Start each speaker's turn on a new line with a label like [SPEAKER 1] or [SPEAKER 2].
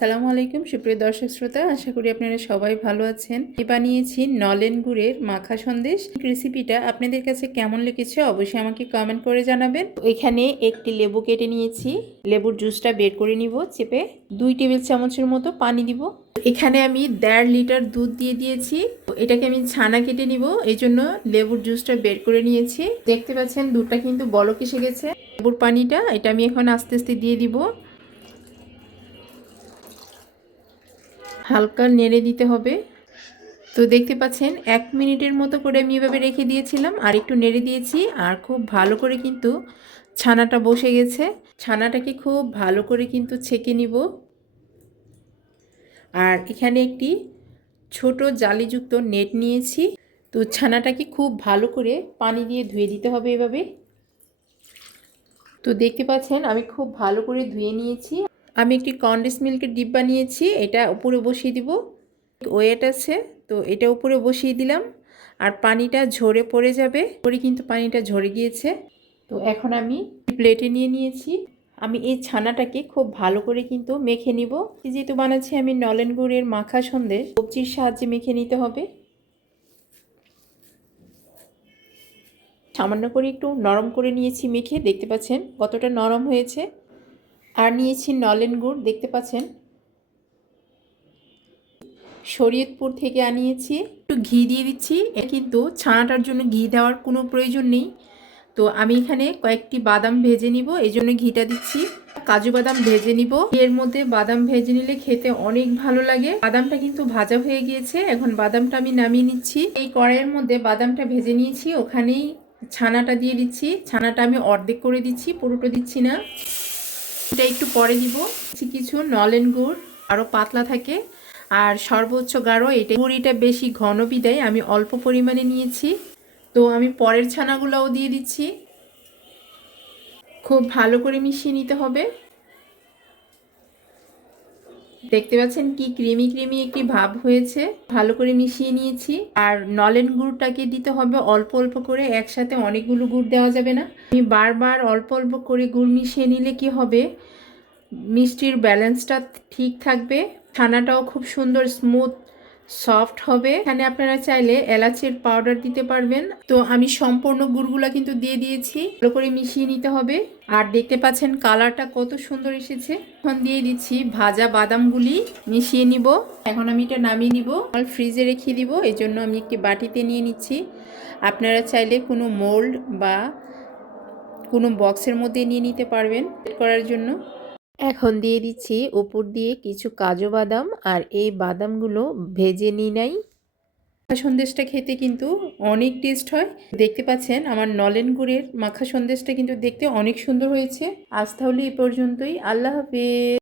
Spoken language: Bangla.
[SPEAKER 1] আসসালামু আলাইকুম। সুপ্রিয় দর্শক শ্রোতা, আশা করি আপনারা সবাই ভালো আছেন। আমি বানিয়েছি নলেন গুড়ের মাখা সন্দেশ। রেসিপিটা আপনাদের কাছে কেমন লেগেছে অবশ্যই আমাকে কমেন্ট করে জানাবেন। এখানে একটি লেবু কেটে নিয়েছি। লেবুর জুসটা বের করে নিব, চেপে দুই টেবিল চামচের মতো পানি দিব। এখানে আমি দেড় লিটার দুধ দিয়ে দিয়েছি। এটাকে আমি ছানা কেটে নিব। এই জন্য লেবুর জুসটা বের করে নিয়েছি। দেখতে পাচ্ছেন দুধটা কিন্তু বলক এসে গেছে। লেবুর পানিটা এটা আমি এখন আস্তে আস্তে দিয়ে দিব। হালকা নেড়ে দিতে হবে। তো দেখতে পাচ্ছেন, এক মিনিটের মতো করে আমি এভাবে রেখে দিয়েছিলাম, আর একটু নেড়ে দিয়েছি, আর খুব ভালো করে কিন্তু ছানাটা বসে গেছে। ছানাটাকে খুব ভালো করে কিন্তু ছেঁকে নিব। আর এখানে একটি ছোট জালিযুক্ত নেট নিয়েছি। তো ছানাটাকে খুব ভালো করে পানি দিয়ে ধুয়ে দিতে হবে এভাবে। তো দেখতে পাচ্ছেন, আমি খুব ভালো করে ধুয়ে নিয়েছি। আমি একটি কন্ডেন্স মিল্কের ডিব্বা নিয়েছি এটা উপরে বসিয়ে দিব। ওয়েট আছে, তো এটা উপরে বসিয়ে দিলাম। আর পানিটা ঝরে পড়ে যাবে, পরে কিন্তু পানিটা ঝরে গিয়েছে। তো এখন আমি প্লেটে নিয়ে নিয়েছি। আমি এই ছানাটাকে খুব ভালো করে কিন্তু মেখে নিব। যেহেতু বানাচ্ছি আমি নলেন গুড়ের মাখা সন্দেশ, সবজির সাহায্যে মেখে নিতে হবে। সামান্য করে একটু নরম করে নিয়েছি মেখে, দেখতে পাচ্ছেন কতটা নরম হয়েছে। আর নিয়েছি নলেন গুড়, দেখতে পাচ্ছেন? শরীয়তপুর থেকে আনিয়েছি। একটু ঘি দিয়ে দিচ্ছি কিন্তু ছানাটার জন্য ঘি দেওয়ার কোনো প্রয়োজন নেই। তো আমি এখানে কয়েকটি বাদাম ভেজে নিব, এই জন্য ঘিটা দিচ্ছি। কাজু বাদাম ভেজে নিব। এর মধ্যে বাদাম ভেজে নিলে খেতে অনেক ভালো লাগে। বাদামটা কিন্তু ভাজা হয়ে গিয়েছে, এখন বাদামটা আমি নামিয়ে নিচ্ছি। এই কড়াইয়ের মধ্যে বাদামটা ভেজে নিয়েছি, ওখানেই ছানাটা দিয়ে দিচ্ছি। ছানাটা আমি অর্ধেক করে দিচ্ছি, পুরোটা দিচ্ছি না। এটা একটু পরে দিব। কিছু নলেন গুড় আরও পাতলা থাকে। আর সর্বোচ্চ গাঢ় এটা। গুড়িটা বেশি ঘন বিদায় আমি অল্প পরিমাণে নিয়েছি। তো আমি পরের ছানাগুলোও দিয়ে দিচ্ছি। খুব ভালো করে মিশিয়ে নিতে হবে। দেখতে পাচ্ছেন কি ক্রিমি ক্রিমি একটি ভাব হয়েছে। ভালো করে মিশিয়ে নিয়েছি। আর নলেন গুড়টাকে দিতে হবে অল্প অল্প করে, একসাথে অনেকগুলো গুড় দেওয়া যাবে না। আমি বারবার অল্প অল্প করে গুড় মিশিয়ে নিলে কি হবে? মিষ্টির ব্যালেন্সটা ঠিক থাকবে। ছানাটাও খুব সুন্দর স্মুথ সফট হবে। এখানে আপনারা চাইলে এলাচের পাউডার দিতে পারবেন। তো আমি সম্পূর্ণ গুড়গুলা কিন্তু দিয়ে দিয়েছি। ভালো করে মিশিয়ে নিতে হবে। আর দেখতে পাচ্ছেন কালারটা কত সুন্দর এসেছে। এখন দিয়ে দিচ্ছি ভাজা বাদামগুলি। মিশিয়ে নিব। এখন আমি এটা নামিয়ে নিব। ফ্রিজে রেখে দিব। এই জন্য আমি একটি বাটিতে নিয়ে নিচ্ছি। আপনারা চাইলে কোনো মোল্ড বা কোনো বক্সের মধ্যে নিয়ে নিতে পারবেন। করার জন্য। এখন দিয়ে দিচ্ছি উপর দিয়ে কিছু কাজু বাদাম আর এই বাদামগুলো ভেজে নিই নাই। মাখা সন্দেশটা খেতে কিন্তু অনেক টেস্ট হয়। দেখতে পাচ্ছেন আমার নলেন গুড়ের মাখা সন্দেশটা কিন্তু দেখতে অনেক সুন্দর হয়েছে। আজ তাহলে এই পর্যন্তই। আল্লাহ হাফেজ।